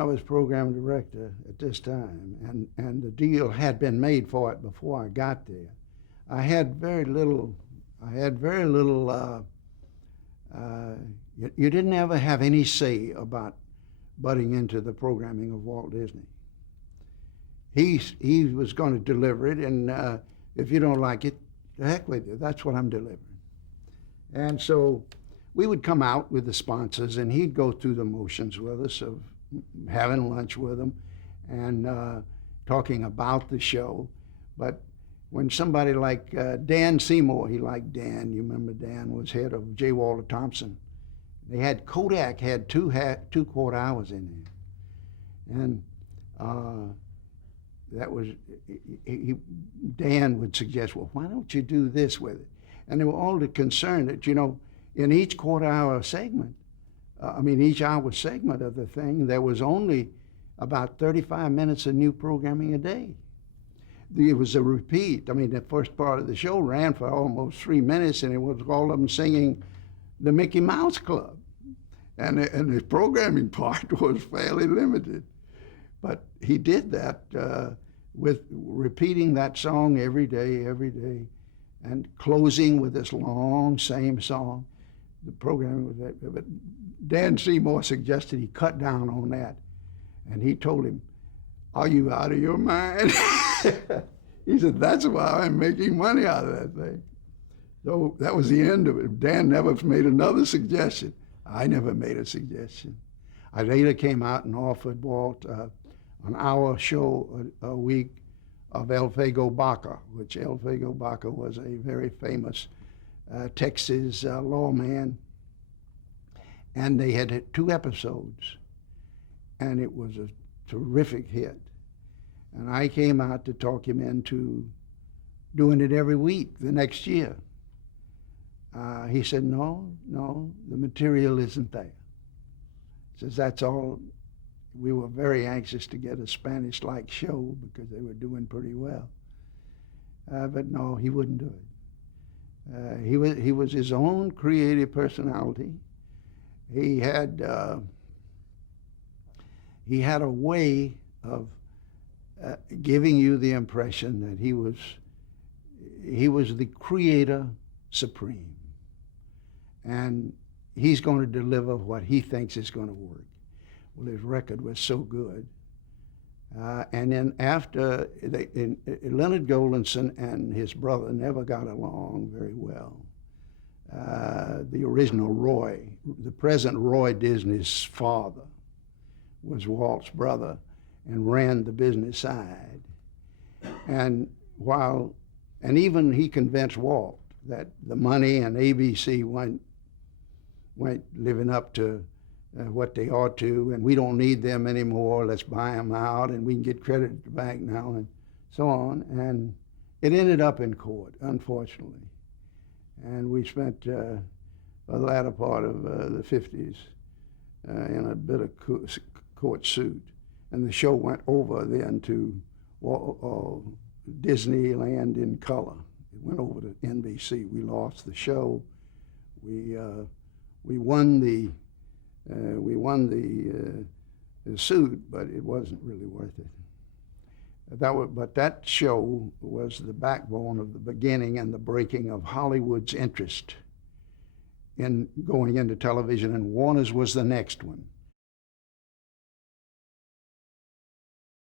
I was program director at this time, and the deal had been made for it before I got there. I had very little. I had very little. You didn't ever have any say about butting into the programming of Walt Disney. He was going to deliver it, and if you don't like it, the heck with you. That's what I'm delivering. And so we would come out with the sponsors, and he'd go through the motions with us of having lunch with them and talking about the show. But when somebody like Dan Seymour, he liked Dan. You remember Dan was head of J. Walter Thompson. They had Kodak had two quarter hours in there, and that was Dan would suggest, well, why don't you do this with it? And they were all concerned that, you know, in each quarter hour segment, each hour segment of the thing, there was only about 35 minutes of new programming a day. It was a repeat. I mean, the first part of the show ran for almost 3 minutes, and it was all of them singing the Mickey Mouse Club. And the programming part was fairly limited. But he did that with repeating that song every day, and closing with this long, same song. The programming was that. But Dan Seymour suggested he cut down on that. And he told him, "Are you out of your mind?" He said, "That's why I'm making money out of that thing." So that was the end of it. Dan never made another suggestion. I never made a suggestion. I later came out and offered Walt an hour show a week of El Fago Baca, which El Fago Baca was a very famous Texas lawman. And they had 2 episodes, and it was a terrific hit. And I came out to talk him into doing it every week the next year. He said, no, the material isn't there. He says, that's all. We were very anxious to get a Spanish-like show because they were doing pretty well. But no, he wouldn't do it. He was his own creative personality. He had a way of giving you the impression that he was the creator supreme, and he's going to deliver what he thinks is going to work. Well, his record was so good. And then after, Leonard Golinson and his brother never got along very well. The original Roy, the present Roy Disney's father, was Walt's brother and ran the business side. And even he convinced Walt that the money and ABC weren't living up to what they ought to, and we don't need them anymore, let's buy them out, and we can get credit at the bank now, and so on. And it ended up in court, unfortunately. And we spent the latter part of the 50s in a bit of court suit. And the show went over then to Disneyland in color. It went over to NBC. We lost the show. We won the suit, but it wasn't really worth it. But that show was the backbone of the beginning and the breaking of Hollywood's interest in going into television, and Warner's was the next one.